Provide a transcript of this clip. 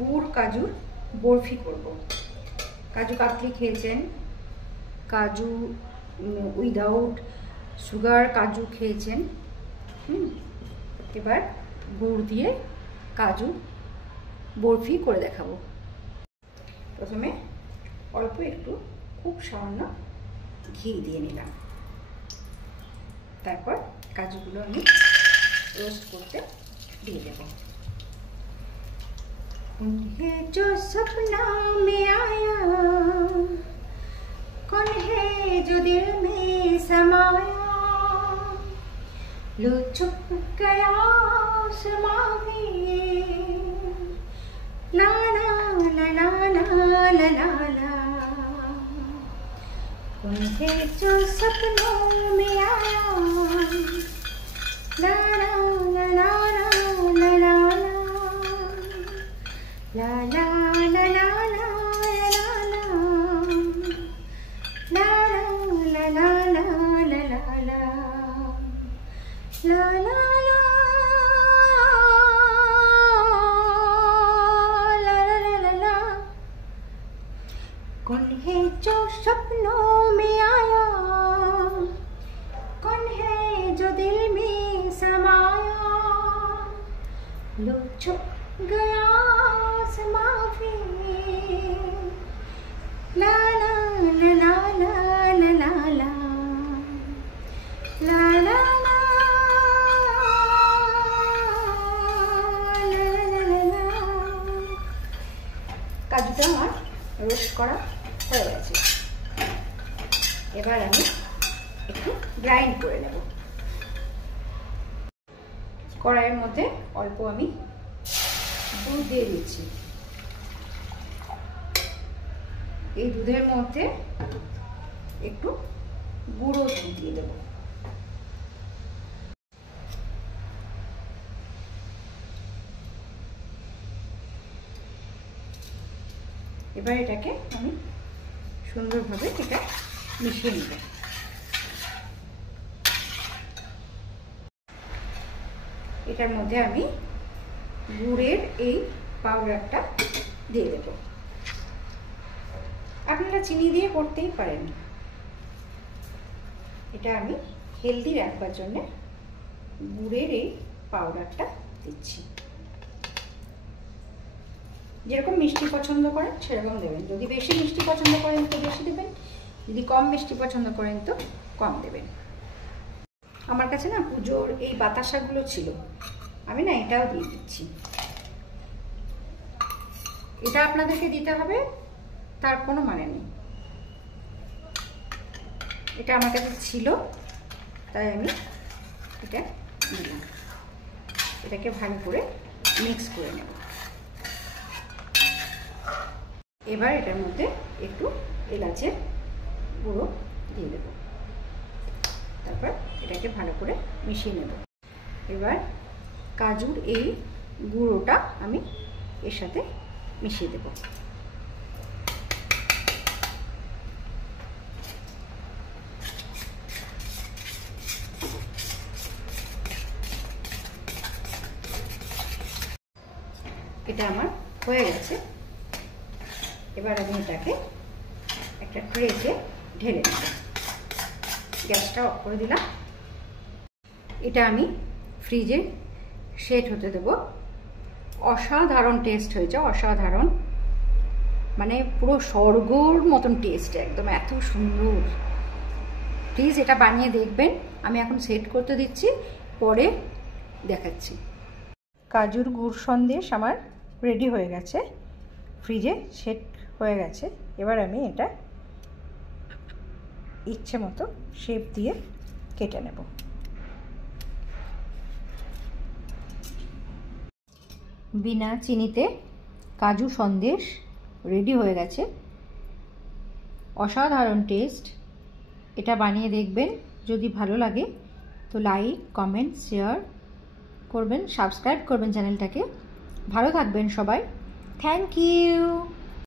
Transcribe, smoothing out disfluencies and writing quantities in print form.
গুড় কাজুর বরফি করব। কাজু কাতলি খেয়েছেন, কাজু উইদাউট সুগার কাজু খেয়েছেন। এবার গুড় দিয়ে কাজু বরফি করে দেখাবো। প্রথমে অল্প একটু খুব সামান্য ঘি দিয়ে নিলাম, তারপর কাজুগুলো আমি रोस्ट करते দিয়ে দেব। कौन है जो सपना में आया, कौन है जो दिल में समाया, लो छुप गया आसमां में, ला ला ला ला ला ला ला ला। कौन है जो सपनों में आया, ला ला ला ला ला ला ला ला ला ला ला कौन है जो सपनों में आया, कौन है जो दिल में समाया, लो छुप गया आसमां में, ला ला ला ला ला ला ला ला ला ला ला। কাজুটা আমার রোস্ট করা হয়ে গেছে, এবার আমি একটু গ্রাইন্ড করে নেব। কড়াইয়ের মধ্যে অল্প আমি দুধ দিয়ে দিচ্ছি। এই দুধের মধ্যে একটু গুঁড়ো দুধ দিয়ে দেব। এবার এটাকে আমি সুন্দরভাবে এটা মিশিয়ে নেব। এটার মধ্যে আমি গুড়ের এই পাউডারটা দিয়ে দেব। আপনারা চিনি দিয়ে করতেই পারেন, এটা আমি হেলদি রাখবার জন্য গুড়ের এই পাউডারটা দিচ্ছি। যেরকম মিষ্টি পছন্দ করেন সেরকম দেবেন, যদি বেশি মিষ্টি পছন্দ করেন তো বেশি দেবেন, যদি কম মিষ্টি পছন্দ করেন তো কম দেবেন। আমার কাছে না পুজোর এই বাতাসাগুলো ছিল, আমি না এটাও দিয়ে দিচ্ছি। এটা আপনাদেরকে দিতে হবে তার কোনো মানে নেই, এটা আমার কাছে ছিল তাই আমি এটা দিলাম। এটাকে ভালো করে মিক্স করে নেব। এবার এটার মধ্যে একটু এলাচের গুঁড়ো দিয়ে দেব, তারপর এটাকে ভালো করে মিশিয়ে নেব। এবার কাজুর এই গুঁড়োটা আমি এর সাথে মিশিয়ে দেব। এটা আমার হয়ে গেছে, এবার আমি এটাকে একটা ট্রেতে ঢেলে নেব। গ্যাসটা অফ করে দিলাম। এটা আমি ফ্রিজে সেট হতে দেব। অসাধারণ টেস্ট হয়েছে, অসাধারণ, মানে পুরো স্বর্গর মতন টেস্ট, একদম এত সুন্দর। প্লিজ এটা বানিয়ে দেখবেন। আমি এখন সেট করতে দিচ্ছি, পরে দেখাচ্ছি। কাজুর গুড় সন্দেশ আমার রেডি হয়ে গেছে, ফ্রিজে সেট হয়ে গেছে। এবার আমি এটা ইচ্ছে মতো শেপ দিয়ে কেটে নেব। বিনা চিনিতে কাজু সন্দেশ রেডি হয়ে গেছে, অসাধারণ টেস্ট। এটা বানিয়ে দেখবেন, যদি ভালো লাগে তো লাইক কমেন্ট শেয়ার করবেন, সাবস্ক্রাইব করবেন চ্যানেলটাকে। ভালো থাকবেন সবাই, থ্যাংক ইউ।